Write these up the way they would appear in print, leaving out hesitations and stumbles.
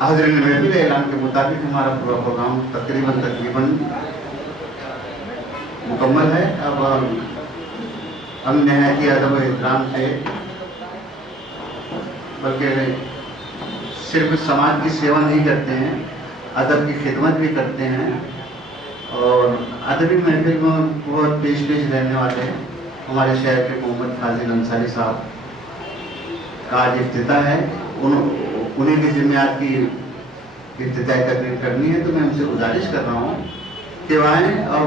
حاضرین محفل اعلان کے مطابق ہمارا پورا پروگرام تقریباً مکمل ہے. اب ہم نہایت ہی ادب و احترام سے بلکہ صرف سماج کی سیوا نہیں کرتے ہیں، ادب کی خدمت بھی کرتے ہیں. اور ادبی محفل میں بہت پیش رہنے والے ہیں ہمارے شہر کے محمد فاضل انصاری صاحب کا آج افتتاح ہے. انہیں بھی ذمہ آج کی افتتاحی تقریر کرنی ہے، تو میں ان سے گزارش کر رہا ہوں کہ وہ آئیں اور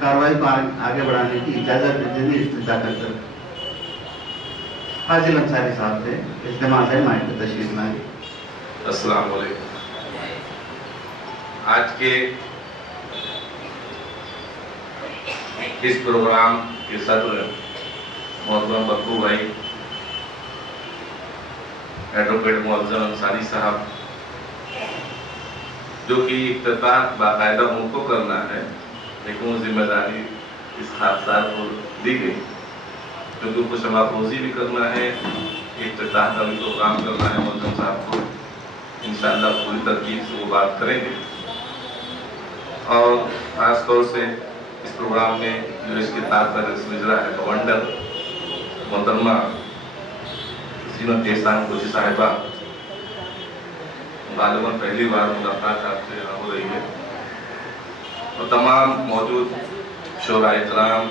کارروائی کو آگے بڑھانے کی اجازت دیتے ہوئے افتتاح کر کر فاضل انصاری صاحب سے اجتماع سے مائک پر تشریف لائیں. السلام علیکم. آج کے اس پروگرام کے صدر محترم بپو بھائی ایڈوکیٹ معظم انصاری صاحب، جو کہ افتتاح باقاعدہ ان کو کرنا ہے، لیکن وہ ذمہ داری اس حادثات کو دی گئی کیونکہ کچھ افروزی بھی کرنا ہے، افتتاح کا بھی پروگرام کرنا ہے. معظم صاحب کو انشاءاللہ پوری ترکیب سے وہ بات کریں گے. اور خاص طور سے اس پروگرام میں جو اس کتاب کا رئیس مجرا ہے گورنر محترمہ زینت احسان کوچی صاحبہ، غالباً پہلی بار ملاقات آپ سے ہو رہی ہے، اور تمام موجود شعراء اکرام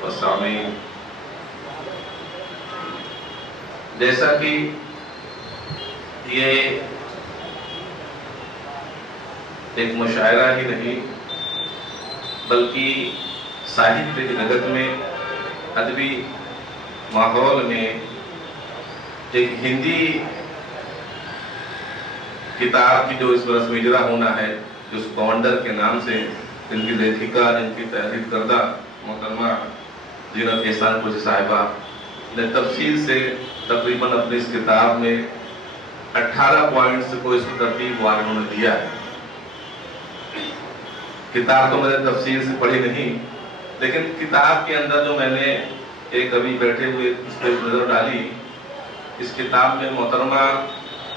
اور سامعین. جیسا کہ یہ ایک مشاعرہ ہی نہیں بلکہ ساہتیہ کی جگت میں، ادبی ماحول میں ایک ہندی کتاب کی جو اس برس میں اجرا ہونا ہے، جو اس گورنر کے نام سے جن کی لیکھکا، جن کی تحریر کردہ محترمہ زینت احسان کوچی صاحبہ نے تفصیل سے تقریباً اپنی اس کتاب میں 18 پوائنٹس کو اس کی ترتیب وار انہوں نے دیا ہے. کتاب تو میں نے تفصیل سے پڑھی نہیں، لیکن کتاب کے اندر جو میں نے ایک ابھی بیٹھے ہوئے اس پہ نظر ڈالی، اس کتاب میں محترمہ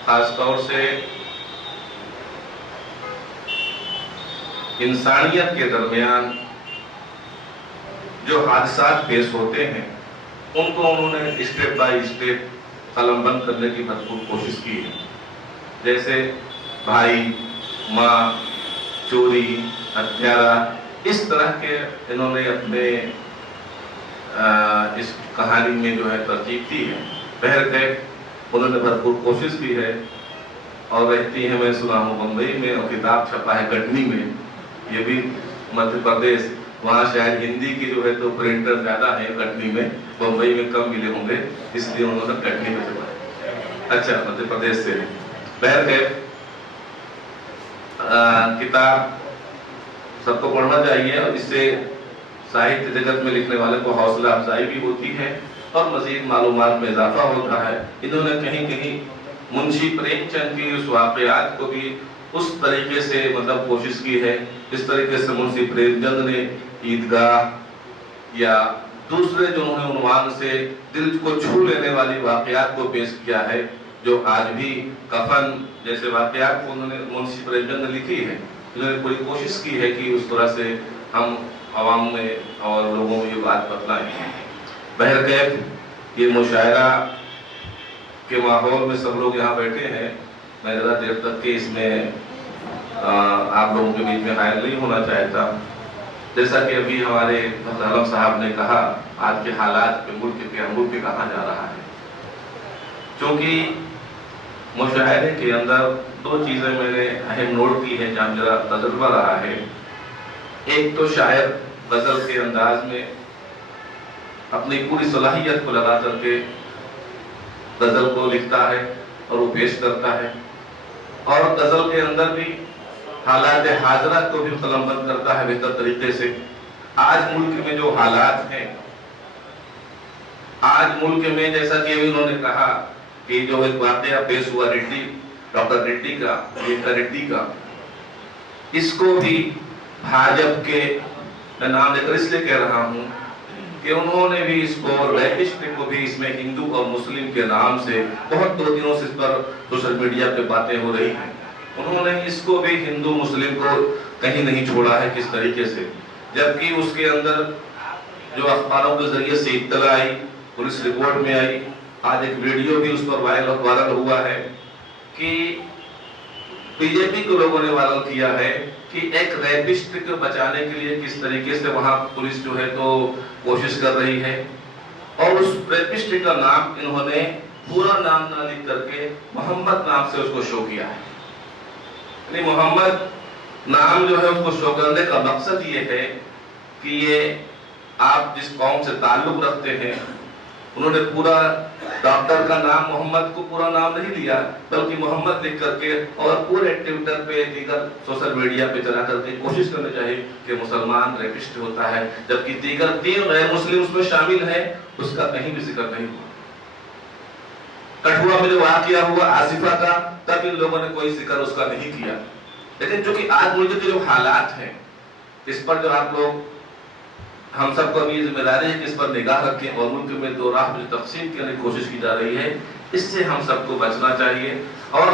خاص طور سے انسانیت کے درمیان جو حادثات پیش ہوتے ہیں ان کو انہوں نے اسٹیپ بائی اسٹیپ قلم بند کرنے کی بھرپور کوشش کی ہے. جیسے بھائی، ماں، چوری، ہتھیارہ، اس طرح کے انہوں نے اپنے اس کہانی میں جو ہے ترتیب دی ہے. بہرکیف انہوں نے بھرپور کوشش کی ہے، اور رہتی ہے میں سنا ہوں بمبئی میں، اور کتاب چھپا ہے کٹنی میں، یہ بھی مدھیہ پردیش. وہاں شاید ہندی کی جو ہے تو پرنٹر زیادہ ہے کٹنی میں، بمبئی میں کم ملے ہوں گے، اس لیے انہوں نے کٹنی میں چھپا ہے. اچھا، مدھیہ پردیش سے. بہرکیف کتاب سب کو پڑھنا چاہیے، اور اس سے ساہتیہ جگت میں لکھنے والے کو حوصلہ افزائی بھی ہوتی ہے اور مزید معلومات میں اضافہ ہوتا ہے. انہوں نے کہیں کہیں منشی پریم چند کی اس واقعات کو بھی اس طریقے سے کوشش کی ہے، اس طریقے سے منشی پریم چند نے عیدگاہ یا دوسرے جو انہوں نے عنوان سے دل کو چھو لینے والی واقعات کو پیش کیا ہے، جو آج بھی کفن جیسے واقعات کو انہوں نے منشی پریم چند نے لکھی ہے. انہوں نے بڑی کوشش کی ہے کہ اس طرح سے ہم عوام میں اور لوگوں میں یہ بات بتلائیں. بہرکیف یہ مشاعرہ کے ماحول میں سب لوگ یہاں بیٹھے ہیں، میں زیادہ دیر تک کہ اس میں آپ لوگوں کے بیچ میں حائل نہیں ہونا چاہتا. جیسا کہ ابھی ہمارے عالم صاحب نے کہا، آج کے حالات پہ ملک کہاں جا رہا ہے. چونکہ مشاعرے کے اندر دو چیزیں میں نے اہم نوٹ کی ہیں جہاں میرا تجربہ رہا ہے. ایک تو شاعر غزل کے انداز میں اپنی پوری صلاحیت کو لگا کر کے غزل کو لکھتا ہے اور وہ پیش کرتا ہے، اور غزل کے اندر بھی حالات حاضرہ کو بھی قلم بند کرتا ہے بہتر طریقے سے. آج ملک میں جو حالات ہیں، آج ملک میں جیسا کہ انہوں نے کہا کہ جو ایک واقعہ پیش ہوا ڈاکٹر ریڈی کا، اس کو بھی بھاجپ کے، میں نام لے کر اس لیے کہہ رہا ہوں کہ انہوں نے بھی اس کو ریپسٹ کو بھی اس میں ہندو اور مسلم کے نام سے بہت 2 دنوں سے اس پر سوشل میڈیا پہ باتیں ہو رہی ہیں، انہوں نے اس کو بھی ہندو مسلم کو کہیں نہیں چھوڑا ہے کس طریقے سے، جبکہ اس کے اندر جو اخباروں کے ذریعے سے اطلاع آئی، پولیس رپورٹ میں آئی، آج ایک ویڈیو بھی اس پر وائرل ہوا ہے کہ بی جے پی کے لوگوں نے وائرل کیا ہے کہ ایک ریپسٹ کو بچانے کے لیے کس طریقے سے وہاں پولیس جو ہے تو کوشش کر رہی ہے، اور اس ریپسٹ کا نام انہوں نے پورا نام نہ لکھ کر کے محمد نام سے اس کو شو کیا ہے۔ یعنی محمد نام جو ہے اس کو شو کرنے کا مقصد یہ ہے کہ یہ آپ جس قوم سے تعلق رکھتے ہیں، انہوں نے پورا ڈاکٹر کا نام محمد کو پورا نام نہیں لیا بلکہ محمد لکھ کر کے اور پورے ٹویٹر پہ دیگر سوشل میڈیا پہ چلا کر کے کوشش کرنی چاہیے کہ مسلمان ریپسٹ ہوتا ہے، جبکہ دیگر 3 غیر مسلم اس میں شامل ہیں، اس کا کہیں بھی ذکر نہیں ہوا۔ کٹھوا میں جو واقعہ ہوا آصفہ کا، تب ان لوگوں نے کوئی ذکر اس کا نہیں کیا، لیکن چونکہ آج ملک کے جو حالات ہیں اس پر جو آپ لوگ ہم سب کو ابھی یہ ذمہ داری ہے کہ اس پر نگاہ رکھیں، اور ملک میں 2 راہ میں تقسیم کرنے کی کوشش کی جا رہی ہے، اس سے ہم سب کو بچنا چاہیے۔ اور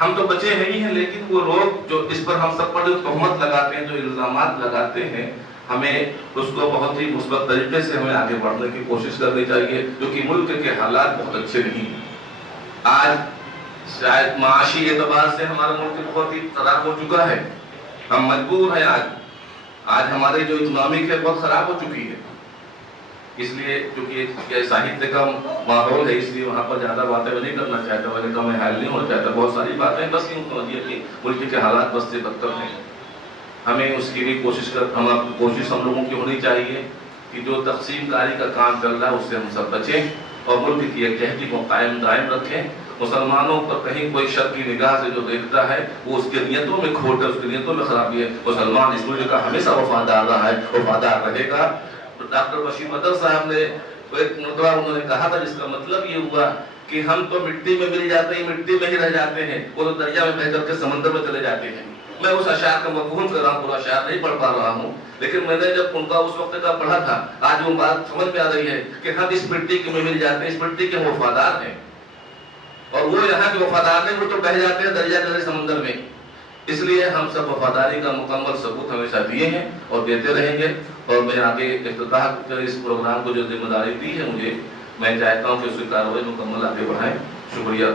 ہم تو بچے ہی ہیں، لیکن وہ لوگ جو اس پر ہم سب پر جو تہمت لگاتے ہیں، جو الزامات لگاتے ہیں، ہمیں اس کو بہت ہی مثبت طریقے سے ہمیں آگے بڑھنے کی کوشش کرنی چاہیے، کیونکہ ملک کے حالات بہت اچھے نہیں ہیں۔ آج شاید معاشی اعتبار سے ہمارا ملک بہت ہی خراب ہو چکا ہے، ہم مجبور ہیں آج ہماری جو اکنامک ہے بہت خراب ہو چکی ہے، اس لیے کیونکہ ساہتیہ کا ماحول ہے، اس لیے وہاں پر زیادہ باتیں میں نہیں کرنا چاہتا، میں نے کہا میں حائل نہیں ہونا چاہتا، بہت ساری باتیں بس یوں سمجھیے کہ ملک کے حالات بس سے بدتر ہیں، ہمیں اس کی بھی کوشش ہم لوگوں کی ہونی چاہیے کہ جو تقسیم کاری کا کام چل رہا ہے اس سے ہم سب بچیں اور ملک کی یکجہتی کو قائم دائم رکھیں۔ مسلمانوں پر کہیں کوئی شر کی نگاہ سے جو دیکھتا ہے وہ اس کے نیتوں میں کھوٹ ہے، اس کے نیتوں میں خرابی ہے۔ مسلمان اس ملک کا ہمیشہ وفادار رہا ہے، وفادار رہے گا۔ ڈاکٹر بشیر مدر صاحب نے ایک مرتبہ انہوں نے کہا تھا جس کا مطلب یہ ہوا کہ ہم تو مٹی میں مل جاتے ہیں، مٹی میں ہی رہ جاتے ہیں، وہ تو دریا میں بہہ کر کے سمندر میں چلے جاتے ہیں۔ میں اس اشعار کا مفہوم کر رہا ہوں، پورا اشعار نہیں پڑھ پا رہا ہوں، لیکن میں نے جب ان کا اس وقت کا پڑھا تھا، آج وہ بات سمجھ میں آ رہی ہے کہ ہم اس مٹی میں مل جاتے ہیں، اس مٹی کے وفادار ہیں، اور وہ یہاں کے وفادار نہیں، وہ تو بہہ جاتے ہیں دریا کے سمندر میں۔ اس لیے ہم سب وفاداری کا مکمل ثبوت ہمیشہ دیے ہیں اور دیتے رہیں گے، اور میں آگے افتتاح کر اس پروگرام کو جو ذمہ داری دی ہے مجھے، میں چاہتا ہوں کہ اس کی کارروائی مکمل آگے بڑھائیں۔ شکریہ۔